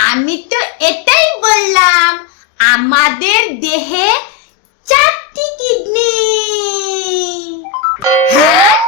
আমি তো এটাই বললাম আমাদের দেহে চারটি কিডনি। হ্যাঁ?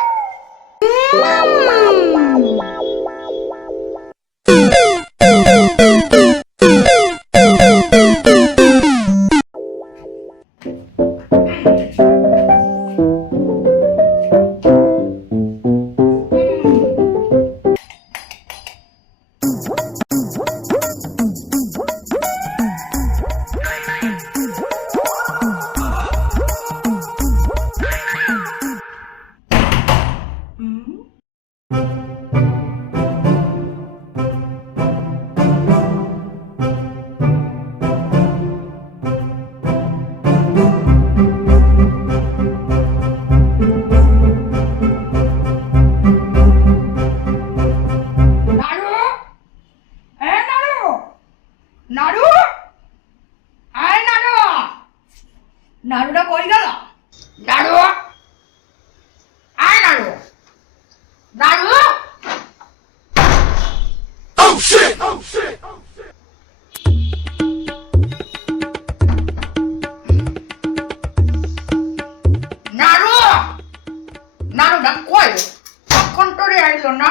নাড়ুটা কই গেল? নাড়ু? আয় নাড়ু। নাড়ু? নাড়ু? নাড়ুটা কই? কখন তোরে আইলো না?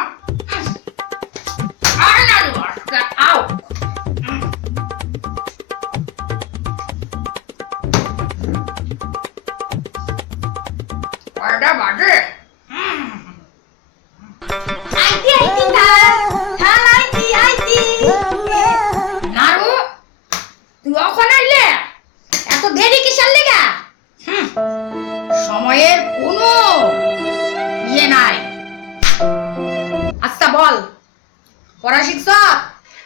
বল। পড়া শিখছ?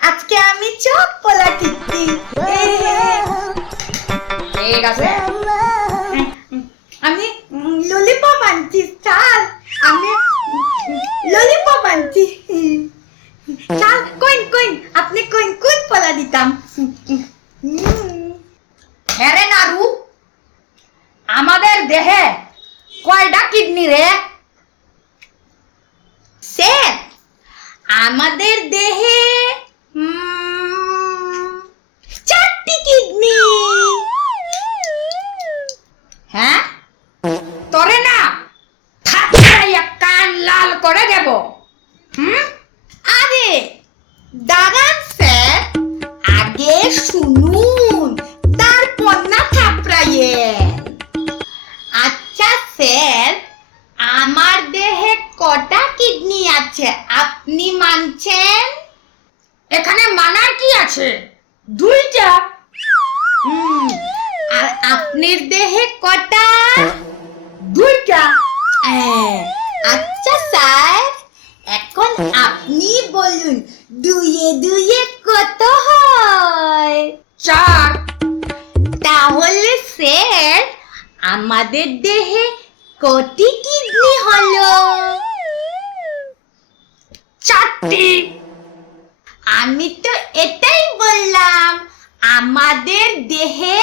আজকে আমি চোখ পোলা টিকটি ঠিক আছে। আমি ললিপপ আনছি স্যার আমি ললিপপ আনছি। স্যার কইন কইন আপনি কইন কোন পোলা দিতাম? হ্যাঁ রে নাড়ু আমাদের দেহে কয়টা কিডনি রে? স্যার আমাদের দেহে মানছেন এখানে মানার কি আছে? দুইটা। হুম, আর আপনার দেহে কটা? দুইটা। হ্যাঁ, আচ্ছা স্যার এখন আপনি বলুন দুয়ে দুয়ে কত হয়? চার। তাহলে স্যার আমাদের দেহে কটি কিডনি হলো? আমি তো এটাই বললাম আমাদের দেহে